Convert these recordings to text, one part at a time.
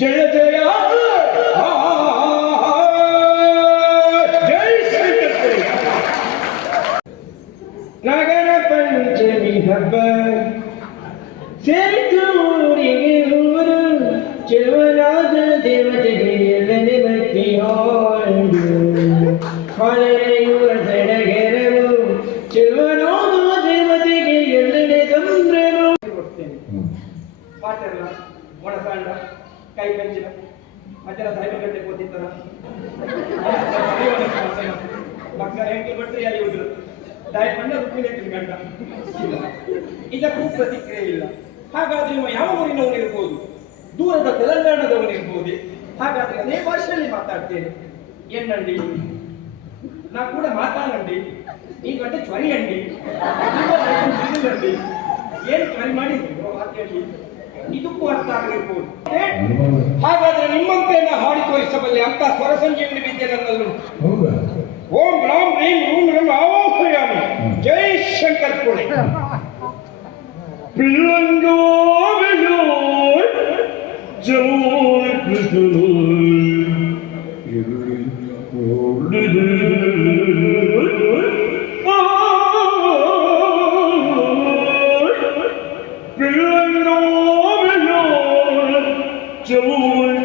ಜಯ ಜಯ ನಗರ ಪಂಚಮಿ ಹಬ್ಬ ಸೇರಿತು ಊರಿಗೆ ಊರು ಚೆಲುವನಾದ ದೇವತೆಗೆ ಎಲ್ಲನೆ ಭಕ್ತಿ ಹಾಡು ಹೊಳೆಯುವ ಸಡಗರವು ಚೆಲುವನಾದ ದೇವತೆಗೆ ಎಲ್ಲನೆ ಸಂಭ್ರಮ. ಪಾಠ ಎಲ್ಲ ಮೊಣಕಾಂಡ ಕೈ ಪಂಚಿನ ಮಧ್ಯಾಹ್ನ ಸಾಯಂಕಾಲ ಗಂಟೆ ಕೂತಿರ್ತಾರ ಮಕ್ಕಳ ಹೆಂಗೆ ಬಿಟ್ಟರೆ ಯಾರು ಹೋದ್ರು ದಯಮಂಡ ರುಕ್ಮಿಣಿ ಗಂಟ ಇಲ್ಲ, ಇದಕ್ಕೂ ಪ್ರತಿಕ್ರಿಯೆ ಇಲ್ಲ. ಹಾಗಾದ್ರೆ ನೀವು ಯಾವ ಊರಿನವನಿರ್ಬೋದು, ದೂರದ ತೆಲಂಗಾಣದವನಿರ್ಬೋದು, ಹಾಗಾದ್ರೆ ಅದೇ ಭಾಷೆಯಲ್ಲಿ ಮಾತಾಡ್ತೇನೆ. ಏನಂಡಿ ನಾ ಕೂಡ ಮಾತಾಡಂಡಿ, ಈ ಗಂಟೆ ಚ್ವರಿ ಅಂಡಿ ಅಂಡಿ ಏನು ಚ್ವರಿ ಮಾಡಿದ್ರು ಮಾತೇಳಿ ಇದಕ್ಕೂ ಅರ್ಥ ಆಗಿರ್ಬೋದು. ಹಾಗಾದ್ರೆ ನಿಮ್ಮಂತೆ ಹಾಡಿ ತೋರಿಸಬಲ್ಲೆ ಅಂತ ಸ್ವರ ಸಂಜೀವನಿ ವಿದ್ಯೆ ನನ್ನಲ್ಲೂ. ಓಂ ರಾಮ್ ರೀಂ ರೂಂ ರಂ ಆವಾಹಯಾಮಿ. ಜೈ ಶಂಕರ್ ಪುಣೆ. ಪಿಳ್ಳಂಗೋ ವಿಜೋಯ್ ಜೋಯ್ ಕೃಷ್ಣೋಯ್ ಪಿಳ್ಳಂಗೋ ವಿಜೋಯ್ ಜೋಯ್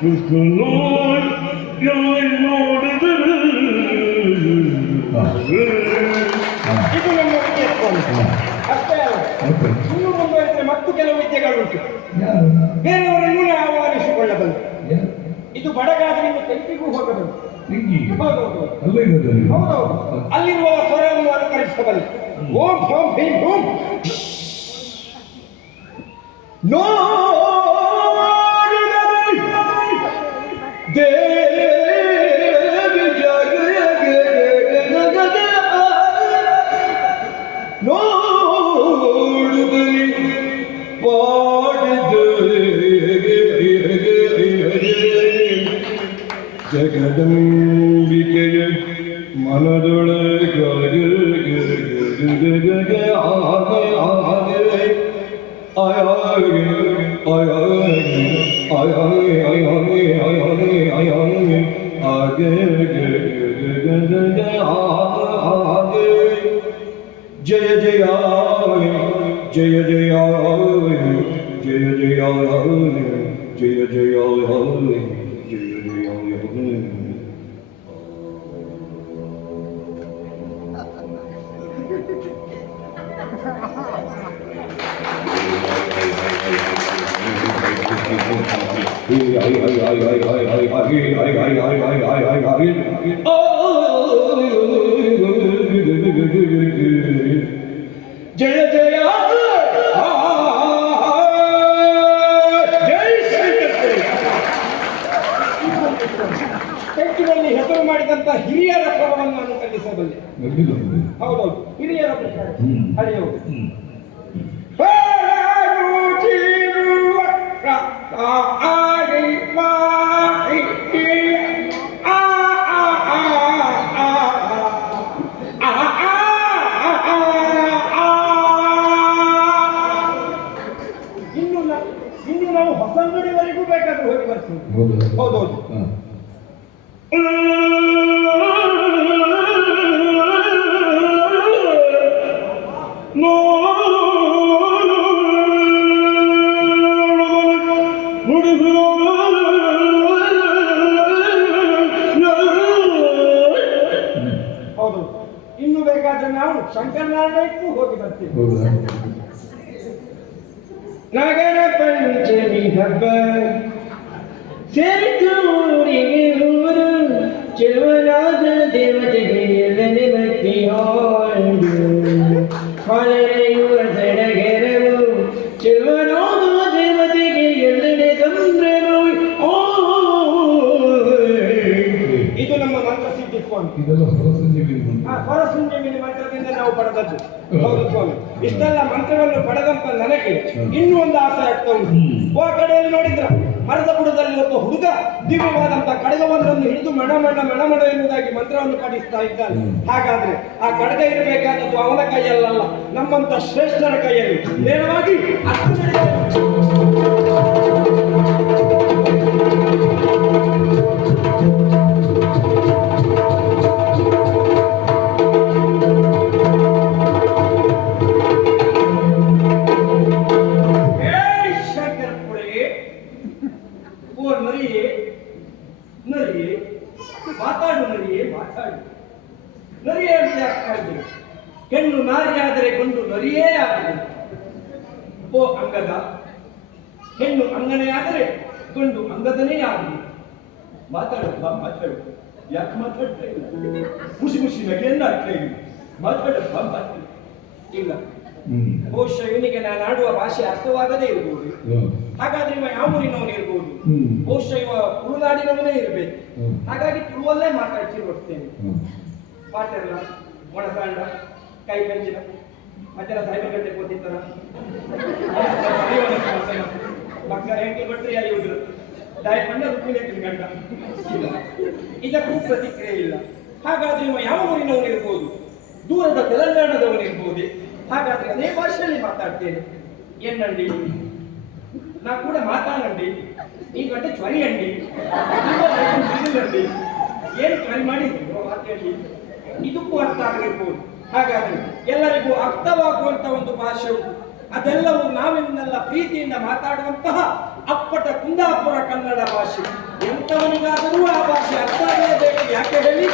ಕೃಷ್ಣೋಯ್ ಜೋಯ್ ನೋಡಿದರೆ ಇದು ನಮ್ಮ ವಿದ್ಯೆ. ಅಷ್ಟೇ ಅಲ್ಲ, ಇನ್ನು ಮುಂದುವರಿದರೆ ಮತ್ತು ಕೆಲವು ವಿದ್ಯೆಗಳುಂಟು. ಬೇರೆಯವರನ್ನು ಆಹ್ವಾನಿಸಿಕೊಳ್ಳಬಲ್ಲ. ಇದು ಬಡಗಾದರಿಂದ ತೆಂಕಿಗೂ ಹೋಗಬಲ್ಲ. ಹೌದೌದು, ಅಲ್ಲಿರುವ ಸ್ವರವನ್ನು ಅನುಕರಿಸಬಲ್ಲ. ಓಂ ಓಂ ಭೀಂ ಓಂ ನೋ ಜಗದಂಬಿಕೆಯ ಮನದೊಳಗ ಜಯ ಜಯ ಜಯ ಜಯ ಜಯ ಜಯ ಜಯ ಜಯ ಜಯ ಜಯ ಜಯ ತೆಂಕಿನಲ್ಲಿ ಹೆಸರು ಮಾಡಿದಂತ ಹಿರಿಯರ ಸ್ವರವನ್ನು ನಾನು ಕಲಿಸಬಲ್ಲೆ. ಹೌದೌದು, ಹಿರಿಯರ ಹರಿಯೌದು. ಇನ್ನು ನಾವು ಹೊಸಂಗಡಿವರೆಗೂ ಬೇಕಾದ್ರೂ ಹೋಗಿ ಬರ್ತೀವಿ. ಹೌದೌದು. ಹೌದು, ಇನ್ನು ಬೇಕಾದ್ರೆ ನಾವು ಶಂಕರನಾರಾಯಣಕ್ಕೂ ಹೋಗಿ ಬರ್ತೀವಿ. ನಗರ ಪಂಚಮಿ ಹಬ್ಬ ಸೇರಿತು ಊರಿಗೆ ಊರು ಚೆಲುವನಾದ ದೇವತೆಗೆ ಎಲ್ಲನೆ ಭಕ್ತಿ ಹಾಡು ಹೊಳೆಯುವ ಸಡಗರವು ಚೆಲುವನಾದ ದೇವತೆಗೆ ಎಲ್ಲನೆ ಸಂಭ್ರಮ. ಇದು ನಮ್ಮ ಮಂತ್ರ ಸಿದ್ಧಿಸ್ಕೊಂಡು ಇದೆಲ್ಲ ಸ್ವರ ಸಂಜೀವಿನಿ. ಸ್ವರಸಂಜೀವಿನಿ ಮಂತ್ರದಿಂದ ನಾವು ಪಡೆದದ್ದು. ಹೌದು ಸ್ವಾಮಿ. ಇಷ್ಟೆಲ್ಲ ಮಂತ್ರವನ್ನು ಪಡೆದಂತ ನನಗೆ ಇನ್ನೂ ಒಂದು ಆಸೆ ಆಗ್ತಾ ಉಂಟು. ಆ ಕಡೆಯಲ್ಲಿ ನೋಡಿದ್ರ ಮರದ ಬುಡದಲ್ಲಿ ಒಬ್ಬ ಹುಡುಗ ದಿವ್ಯವಾದಂತ ಕಡಗವೊಂದನ್ನು ಹಿಡಿದು ಮಣ ಎನ್ನುವುದಾಗಿ ಮಂತ್ರವನ್ನು ಪಠಿಸ್ತಾ ಇದ್ದಾನೆ. ಹಾಗಾದ್ರೆ ಆ ಕಡಗ ಇರಬೇಕಾದದ್ದು ಅವನ ಕೈಯಲ್ಲ, ನಮ್ಮಂತ ಶ್ರೇಷ್ಠರ ಕೈಯಲ್ಲಿ. ನೇರವಾಗಿ ಹೆಣ್ಣು ನಾರಿಯಾದರೆ ಗಂಡು ನರಿಯೇ ಆಗಲಿ. ಓ ಅಂಗದ, ಹೆಣ್ಣು ಅಂಗನೇ ಆದರೆ ಗಂಡು ಅಂಗದನೇ ಆಗಲಿ. ಮಾತಾಡಪ್ಪ ಮಾತಾಡು. ಯಾಕೆ ಮಾತಾಡ್ತಾ ಇಲ್ಲ? ಮುಸಿ ನಗೆಯನ್ನ ಆಗ್ತಾ ಇಲ್ಲ. ಮಾತಾಡಪ್ಪ ಮಾತಾಡು. ಇಲ್ಲ, ಬಹುಶಃ ಇವನಿಗೆ ನಾನು ಆಡುವ ಭಾಷೆ ಅರ್ಥವಾಗದೇ ಇರಬಹುದು. ಹಾಗಾದ್ರೆ ಇವ ಯಾವ ಊರಿನವನು ಇರ್ಬೋದು? ಬಹುಶಃ ಇವ ತುಳುನಾಡಿನವನೇ ಇರಬೇಕು. ಹಾಗಾಗಿ ತುಳುವಲ್ಲೇ ಮಾತಾಡ್ತಿರ್ತೇನೆ. ಪಾಟೆಲ್ಲ ಒಣಸಾಂಡ ಕೈ ಕಂಚಿನ ಮಧ್ಯಾಹ್ನ ಸಾಯಿಬ ಗಂಟೆ ಕೂತಿರ್ತಾರ ಮಕ್ಕ ಹೆಂಗೆ ಬಟ್ರಿ ಅಲ್ಲಿ ಹೋದ್ರು ದಾಯ ಪಂಡ ರುಕ್ಮಿಣಿ ಗಂಟ ಇದಕ್ಕೂ ಪ್ರತಿಕ್ರಿಯೆ ಇಲ್ಲ. ಹಾಗಾದ್ರೆ ಇವ ಯಾವ ಊರಿನವನು ಇರ್ಬೋದು? ದೂರದ ತೆಲಂಗಾಣದವನು ಇರ್ಬೋದೇ? ಹಾಗಾದ್ರೆ ಅದೇ ಭಾಷೆಯಲ್ಲಿ ಮಾತಾಡ್ತೇನೆ. ಏನಂಡಿ, ನಾ ಕೂಡ ಮಾತಾಡಂಡಿ. ಈ ಗಂಟೆ ಚ್ವರಿ ಅಂಡಿ, ಏನ್ ಟ್ರೈ ಮಾಡಿದ್ರು ಮಾತಾಡಿ, ಇದಕ್ಕೂ ಅರ್ಥ ಆಗಿರ್ಬೋದು. ಹಾಗಾದ್ರೆ ಎಲ್ಲರಿಗೂ ಅರ್ಥವಾಗುವಂತ ಒಂದು ಭಾಷೆ ಉಂಟು. ಅದೆಲ್ಲವೂ ನಾವೆನ್ನೆಲ್ಲ ಪ್ರೀತಿಯಿಂದ ಮಾತಾಡುವಂತಹ ಅಪ್ಪಟ ಕುಂದಾಪುರ ಕನ್ನಡ ಭಾಷೆ. ಎಂಥವನಿಗಾದರೂ ಆ ಭಾಷೆ ಅರ್ಥ ಆಗಲೇಬೇಕು. ಯಾಕೆ ಹೇಳಿ?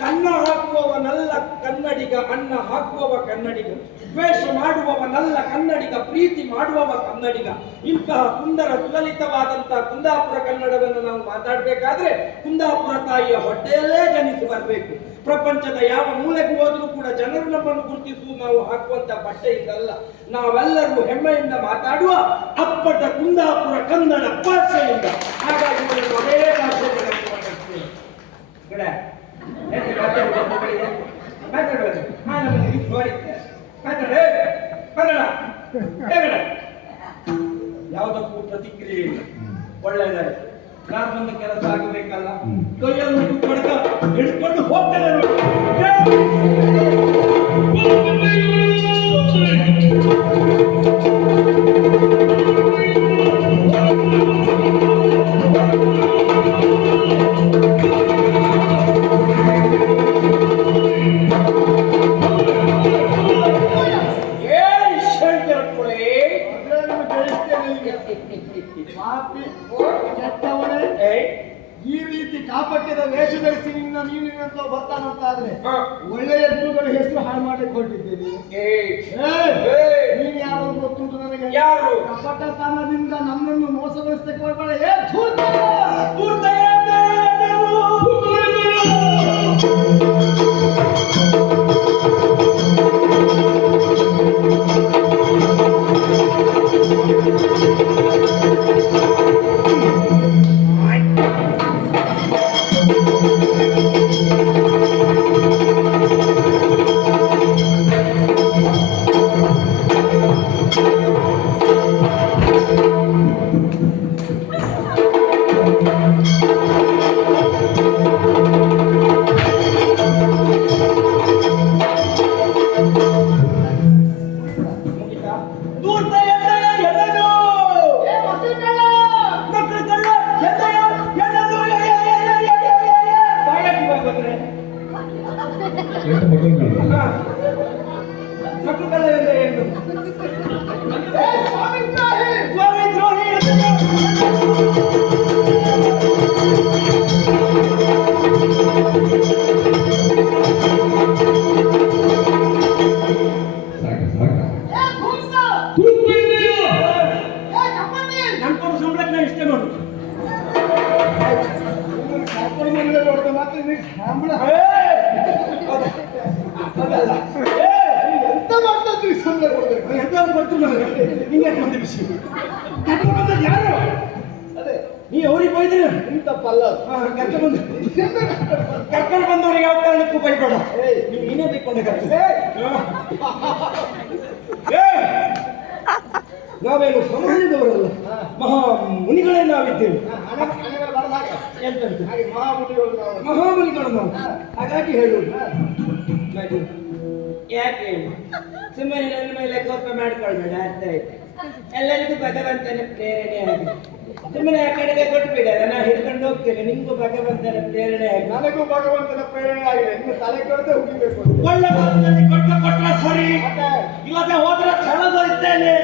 ಕನ್ನ ಹಾಕುವವನಲ್ಲ ಕನ್ನಡಿಗ, ಅನ್ನ ಹಾಕುವವ ಕನ್ನಡಿಗ. ದ್ವೇಷ ಮಾಡುವವನಲ್ಲ ಕನ್ನಡಿಗ, ಪ್ರೀತಿ ಮಾಡುವವ ಕನ್ನಡಿಗ. ಇಂತಹ ಸುಂದರ ಸುಲಲಿತವಾದಂತಹ ಕುಂದಾಪುರ ಕನ್ನಡವನ್ನು ನಾವು ಮಾತಾಡಬೇಕಾದ್ರೆ ಕುಂದಾಪುರ ತಾಯಿಯ ಹೊಟ್ಟೆಯಲ್ಲೇ ಜನಿಸಿ ಬರಬೇಕು. ಪ್ರಪಂಚದ ಯಾವ ಮೂಲೆಗೂ ಹೋದರೂ ಕೂಡ ಜನರು ನಮ್ಮನ್ನು ಗುರುತಿಸುವುದು ನಾವು ಹಾಕುವಂತ ಬಟ್ಟೆಯಿಂದಲ್ಲ. ನಾವೆಲ್ಲರೂ ಹೆಮ್ಮೆಯಿಂದ ಮಾತಾಡುವ ಅಪ್ಪಟ ಕುಂದಾಪುರ ಕನ್ನಡ ಭಾಷೆಯಿಂದ. ಹಾಗಾಗಿ ಅದೇ ಭಾಷೆಯಲ್ಲಿ ಯಾವುದಕ್ಕೂ ಪ್ರತಿಕ್ರಿಯೆ ಇಲ್ಲ. ಒಳ್ಳೆಯದಾರೆ, ನಾನು ಒಂದು ಕೆಲಸ ಆಗಬೇಕಲ್ಲ. ಕೈಯಲ್ಲಿ ಕೊಡಕ ಹಿಡ್ಕೊಂಡು ಹೋಗ್ತೇನೆ. ಈ ರೀತಿ ಕಾಪಟ್ಯದ ವೇಷ ಧರಿಸಿ ನೀನಿಂತ ಬರ್ತಾನಂತಾದ್ರೆ ಒಳ್ಳೆಯ ಗುರುಗಳ ಹೆಸರು ಹಾಳು ಮಾಡಲಿಕ್ಕೆ ಹೊರಟಿದ್ದೇನೆ. ನೀನು ಯಾರು ಗೊತ್ತುಂಟು ನನಗೆ? ಯಾರು? ಕಪಟತನದಿಂದ ನಮ್ಮನ್ನು ಮೋಸಗೊಳಿಸಕ್ಕೆ ಹೋಗಬೇಡ. ನೀ ಅವ್ರಿಗೆ ಬೈದ್ರೆ ನಿಮ್ ತಪ್ಪಲ್ಲ ಅದು. ಕರ್ಕೊಂಡು ಬಂದವರಿಗೆ ಯಾವ ಕಾರಣಕ್ಕೂ ಬೈಬೇಡ. ನೀವು ನೀನೇ ಬೈಕೊಂಡೆ ನಾವೇನು ಸಮಾಜದವರಲ್ಲ, ಮಹಾ ಮುನಿಗಳೇ ನಾವಿದ್ದೇವೆ. ಎಂತಂತ ಮಹಾಮುನಿಗಳು ನಾವು, ಹಾಗಾಗಿ ಹೇಳುವುದು. ಯಾಕೆ ಸುಮ್ಮನೆ ನನ್ನ ಮೇಲೆ ಕೋಪ ಮಾಡ್ಕೊಳ್ಬೇಡ, ಅರ್ಥ ಆಯ್ತು. ಎಲ್ಲರಿಗೂ ಭಗವಂತನ ಪ್ರೇರಣೆ ಆಗಿದೆ. ಸುಮ್ಮನೆ ಆ ಕಡೆಗೆ ಕೊಟ್ಬಿಡಲ್ಲ, ನಾ ಹಿಡ್ಕೊಂಡು ಹೋಗ್ತೇನೆ. ನಿಮ್ಗೂ ಭಗವಂತನ ಪ್ರೇರಣೆ ಆಗಿದೆ. ನನಗೂ ಭಗವಂತನ ಪ್ರೇರಣೆ ಆಗಿದೆ. ಇನ್ನು ತಲೆ ಕೊಡದೆ ಹುಗಿಬೇಕು. ಒಳ್ಳೆ ಮಾತಿನಲ್ಲಿ ಕೊಟ್ರೆ ಸರಿ, ಇಲ್ಲದೆ ಹೋದ್ರೆ ಸೆಳೆದೊಯ್ತೇನೆ.